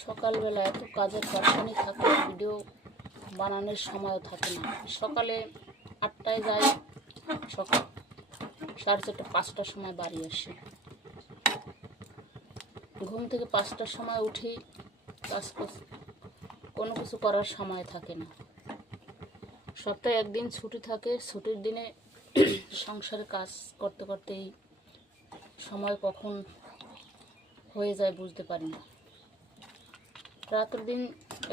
সকালবেলা এত কাজের পারশানি থাকে, ভিডিও বানানোর সময়ও থাকে না। সকালে 8টায় যাই, সকাল 4:30 5টার সময় বাড়ি আসি। ঘুম থেকে 5টার সময় উঠি, কাজ কোনো কিছু করার সময় থাকে না। সপ্তাহে একদিন ছুটি থাকে, ছুটির দিনে সংসারে কাজ করতে করতেই সময় কখন হয়ে যায় বুঝতে পারি না। রাতের দিন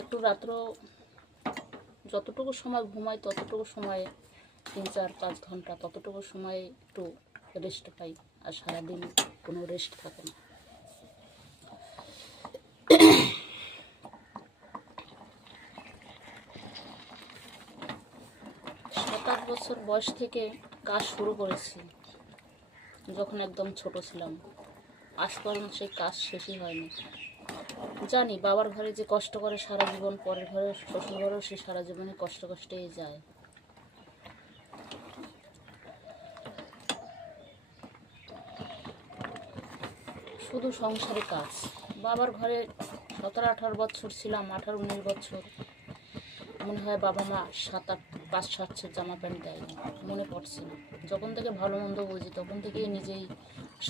একটু রাত্র যতটুকু সময় ঘুমাই ততটুকু সময়ে 3-4-5 ঘন্টা, ততটুকু সময়ে একটু রেস্ট পাই, আর সারাদিন কোনো রেস্ট থাকে না। সাত আট বছর বয়স থেকে কাজ শুরু করেছি, যখন একদম ছোট ছিলাম। আজ পর্যন্ত সেই কাজ শেষই হয়নি। জানি বাবার ঘরে যে কষ্ট করে সারা জীবন, পরের ঘরে শ্বশুর ঘরেও সে সারা জীবনে কষ্টেই যায়। শুধু সংসারে কাজ। বাবার ঘরে 17-18 বছর ছিলাম, 18-19 বছর। মনে হয় বাবা মা 5-7 সেট জামা প্যান্ট দেয়নি, মনে পড়ছে না। যখন থেকে ভালো মন্দ বুঝি তখন থেকেই নিজেই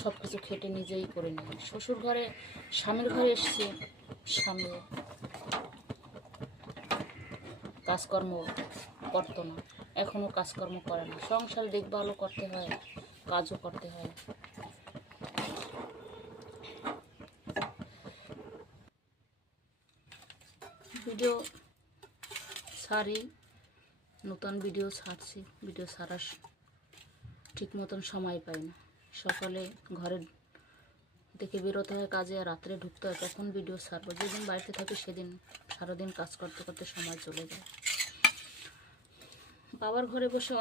সব কিছু খেটে নিজেই করে নিই। শ্বশুর ঘরে, স্বামীর ঘরে এসেছি, স্বামীও কাজকর্ম করতো না, এখনও কাজকর্ম করে না। সংসার দেখভালও করতে হয়, কাজও করতে হয়। ভিডিও ছাড়ি, নতুন ভিডিও ছাড়ছি, ভিডিও ছাড়ার ঠিক মতন সময় পাই না। সকালে ঘরের থেকে বেরোতে হয় কাজে, আর রাত্রে ঢুকতে হয়, তখন ভিডিও ছাড়বো। যেদিন বাড়িতে থাকি সেদিন সারাদিন কাজ করতে করতে সময় চলে যায়। বাবার ঘরে বসে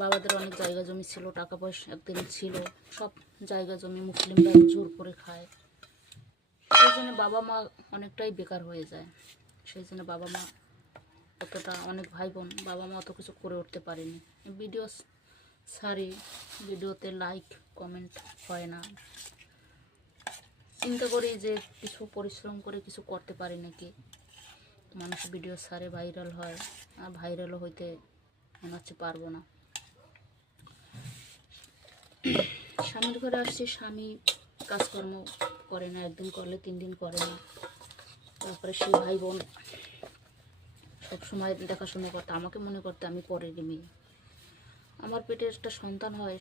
বাবাদের অনেক জায়গা জমি ছিল, টাকা পয়সা একদিন ছিল, সব জায়গা জমি মুসলিমরা জোর করে খায়। সেই জন্য বাবা মা অনেকটাই বেকার হয়ে যায়। সেই জন্য বাবা মা অনেক ভাই বোন, বাবা মা অত কিছু করে উঠতে পারেনি। ভিডিও ছাড়ি, ভিডিওতে লাইক কমেন্ট হয় না। চিন্তা করি যে কিছু পরিশ্রম করে কিছু করতে পারি নাকি। মানুষ ভিডিও ছাড়ে, ভাইরাল হয়, আর ভাইরালও হইতে মনে হচ্ছে পারবো না। স্বামীর ঘরে আসছি, স্বামী কাজকর্ম করে না, একদিন করলে 3 দিন করে না। তারপরে সেই ভাই বোন সবসময় দেখাশোনা করতে, আমাকে মনে করতে আমি পরের মেয়ে। আমার পেটে একটা সন্তান হয়,